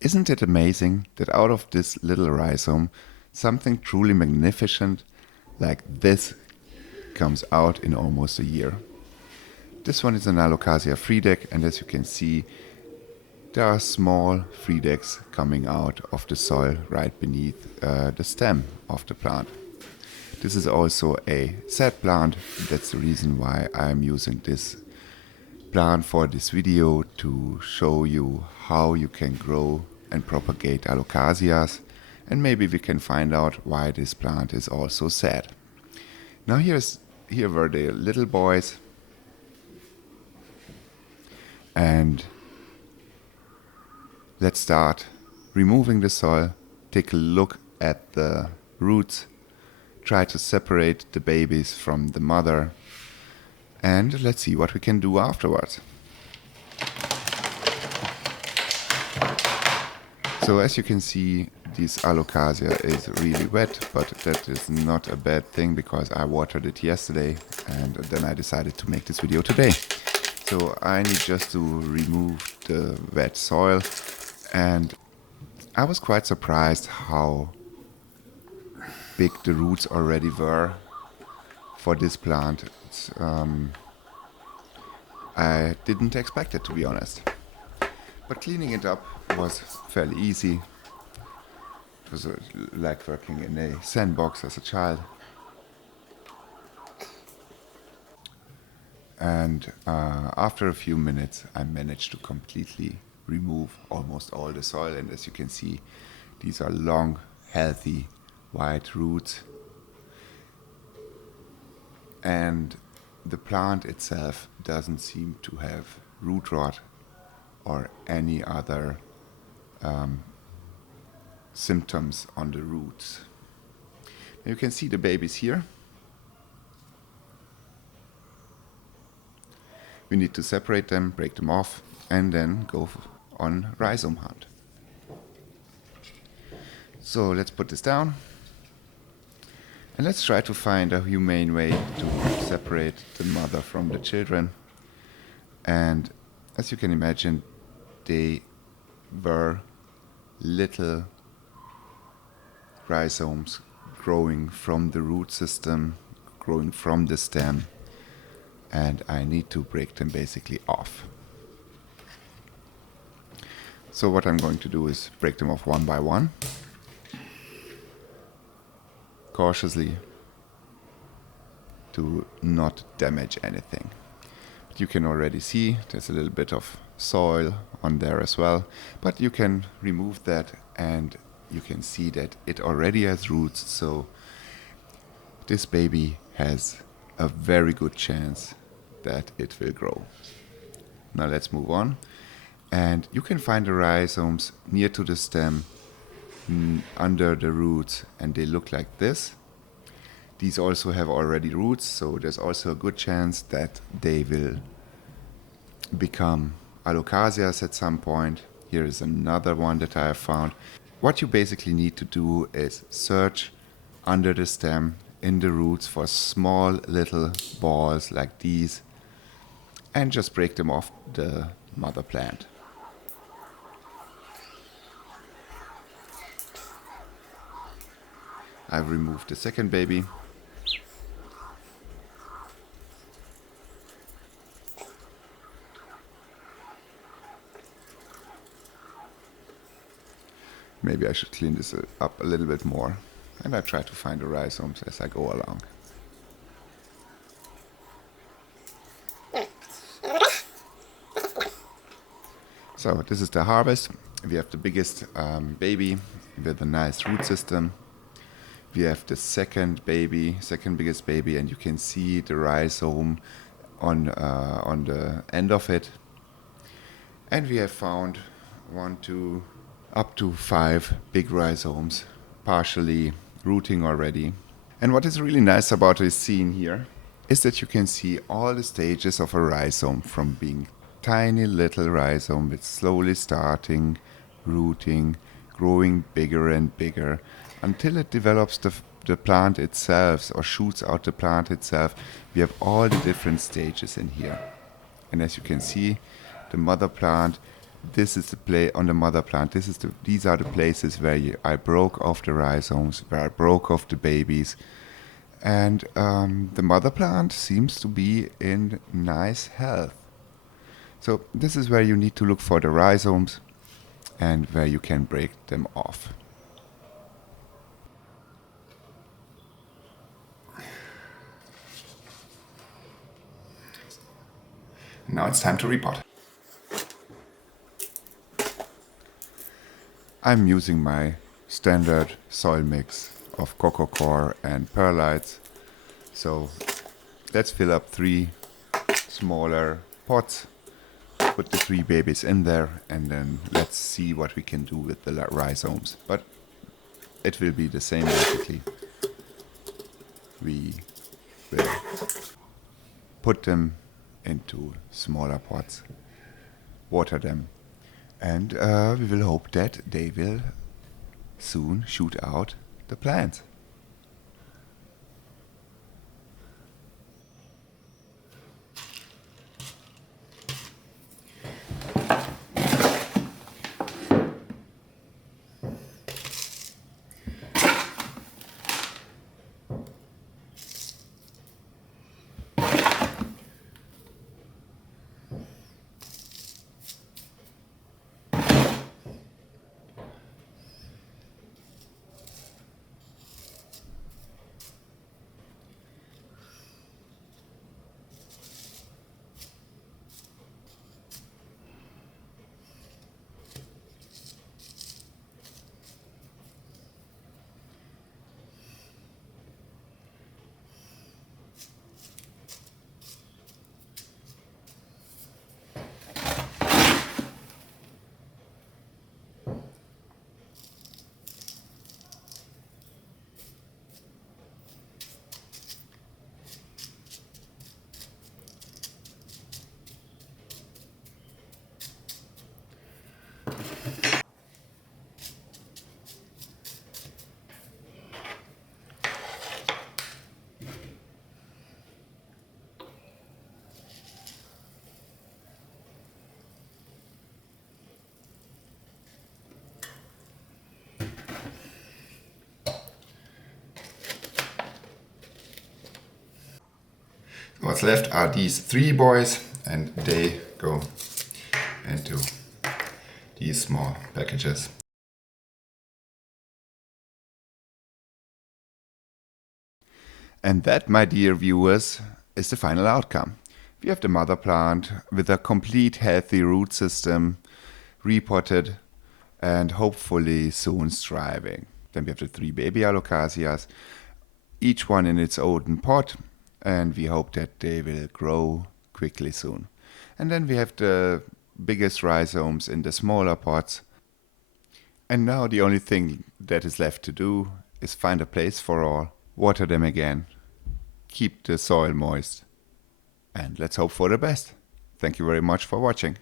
Isn't it amazing that out of this little rhizome, something truly magnificent like this comes out in almost a year? This one is an Alocasia Frydek, and as you can see, there are small Frydeks coming out of the soil right beneath the stem of the plant. This is also a sad plant. That's the reason why I'm using this plant for this video, to show you how you can grow and propagate Alocasias, and maybe we can find out why this plant is also sad. Now here were the little boys, and let's start removing the soil, take a look at the roots, try to separate the babies from the mother, and let's see what we can do afterwards. So as you can see, this Alocasia is really wet, but that is not a bad thing because I watered it yesterday and then I decided to make this video today. So I need just to remove the wet soil, and I was quite surprised how big the roots already were for this plant. I didn't expect it, to be honest. But cleaning it up was fairly easy. It was like working in a sandbox as a child. And after a few minutes, I managed to completely remove almost all the soil. And as you can see, these are long, healthy, white roots. And the plant itself doesn't seem to have root rot or any other symptoms on the roots. You can see the babies here. We need to separate them, break them off, and then go on rhizome hunt. So let's put this down. And let's try to find a humane way to separate the mother from the children. And as you can imagine, they were little rhizomes growing from the root system, growing from the stem, and I need to break them basically off. So what I'm going to do is break them off one by one, cautiously, to not damage anything. But you can already see there's a little bit of soil on there as well, but you can remove that and you can see that it already has roots, so this baby has a very good chance that it will grow. Now let's move on, and you can find the rhizomes near to the stem, under the roots, and they look like this. These also have already roots, so there's also a good chance that they will become Alocasias at some point. Here is another one that I have found. What you basically need to do is search under the stem, in the roots, for small little balls like these, and just break them off the mother plant. I've removed the second baby. Maybe I should clean this up a little bit more, and I try to find the rhizomes as I go along. So this is the harvest. We have the biggest baby with a nice root system. We have the second biggest baby, and you can see the rhizome on the end of it. And we have found up to 5 big rhizomes, partially rooting already. And what is really nice about this scene here is that you can see all the stages of a rhizome, from being tiny little rhizome with slowly starting, rooting, growing bigger and bigger, until it develops the plant itself, or shoots out the plant itself. We have all the different stages in here. And as you can see, the mother plant this is the play on the mother plant. These are the places where I broke off the rhizomes, where I broke off the babies. And the mother plant seems to be in nice health. So this is where you need to look for the rhizomes and where you can break them off. Now it's time to repot. I'm using my standard soil mix of coco coir and perlites. So let's fill up 3 smaller pots, put the 3 babies in there, and then let's see what we can do with the rhizomes. But it will be the same basically. We will put them into smaller pots, water them, and we will hope that they will soon shoot out the plants. What's left are these 3 boys, and they go into these small packages. And that, my dear viewers, is the final outcome. We have the mother plant with a complete healthy root system, repotted and hopefully soon thriving. Then we have the 3 baby alocasias, each one in its own pot, and we hope that they will grow quickly soon. And then we have the biggest rhizomes in the smaller pots. And now the only thing that is left to do is find a place for all, water them again, keep the soil moist, and let's hope for the best. Thank you very much for watching.